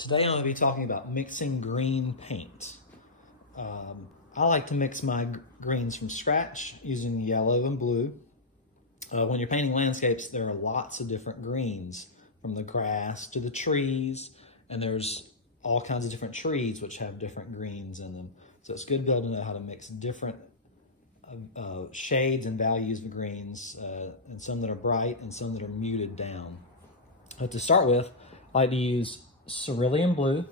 Today I'm going to be talking about mixing green paint. I like to mix my greens from scratch using yellow and blue. When you're painting landscapes, there are lots of different greens, from the grass to the trees, and there's all kinds of different trees which have different greens in them. So it's good to be able to know how to mix different shades and values of greens, and some that are bright and some that are muted down. But to start with, I like to use cerulean blue,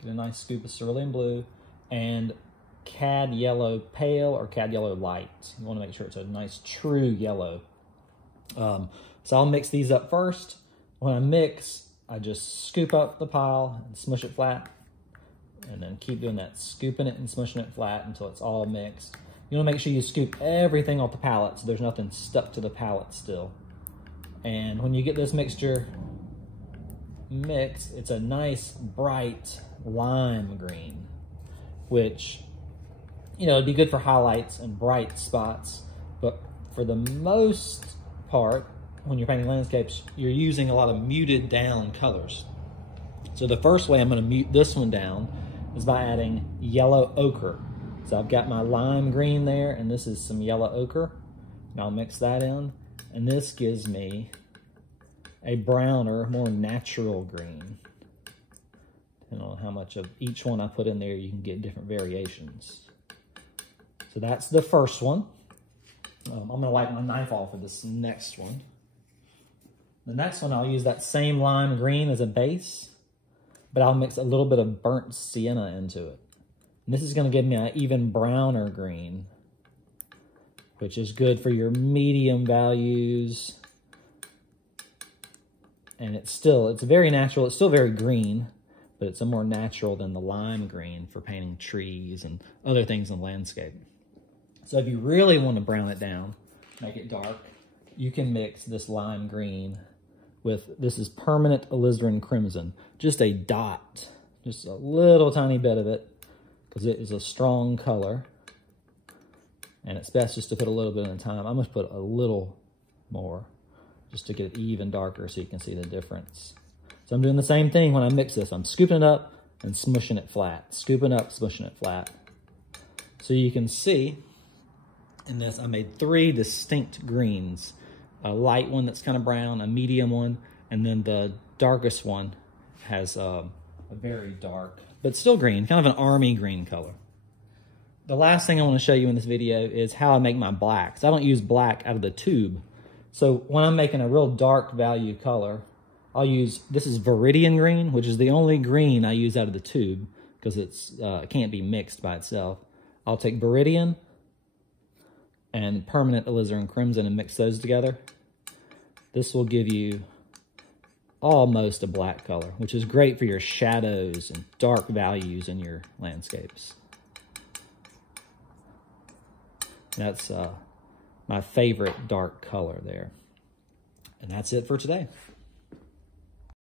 get a nice scoop of cerulean blue, and cad yellow pale or cad yellow light. You want to make sure it's a nice true yellow. So I'll mix these up first. When I mix, I just scoop up the pile and smush it flat, and then keep doing that, scooping it and smushing it flat until it's all mixed. You want to make sure you scoop everything off the palette so there's nothing stuck to the palette still. And when you get this mixture mixed, it's a nice bright lime green, which, you know, it'd be good for highlights and bright spots, but for the most part, when you're painting landscapes, you're using a lot of muted down colors. So the first way I'm going to mute this one down is by adding yellow ochre. So I've got my lime green there, and this is some yellow ochre, and I'll mix that in, and this gives me a browner, more natural green. Depending on how much of each one I put in there, you can get different variations. So that's the first one. I'm going to wipe my knife off for this next one. The next one, I'll use that same lime green as a base, but I'll mix a little bit of burnt sienna into it. And this is going to give me an even browner green, which is good for your medium values. And it's very natural. It's still very green, but it's a more natural than the lime green for painting trees and other things in the landscape. So if you really want to brown it down, make it dark, you can mix this lime green with, this is permanent alizarin crimson, just a dot, just a little tiny bit of it, because it is a strong color. And it's best just to put a little bit at a time. I'm going to put a little more, just to get it even darker so you can see the difference. So I'm doing the same thing when I mix this. I'm scooping it up and smushing it flat. Scooping up, smushing it flat. So you can see in this, I made 3 distinct greens. A light one that's kind of brown, a medium one, and then the darkest one has a very dark, but still green, kind of an army green color. The last thing I want to show you in this video is how I make my blacks. I don't use black out of the tube. So when I'm making a real dark value color, I'll use, this is Viridian green, which is the only green I use out of the tube because it can't be mixed by itself. I'll take Viridian and permanent alizarin crimson and mix those together. This will give you almost a black color, which is great for your shadows and dark values in your landscapes. That's my favorite dark color there. And that's it for today.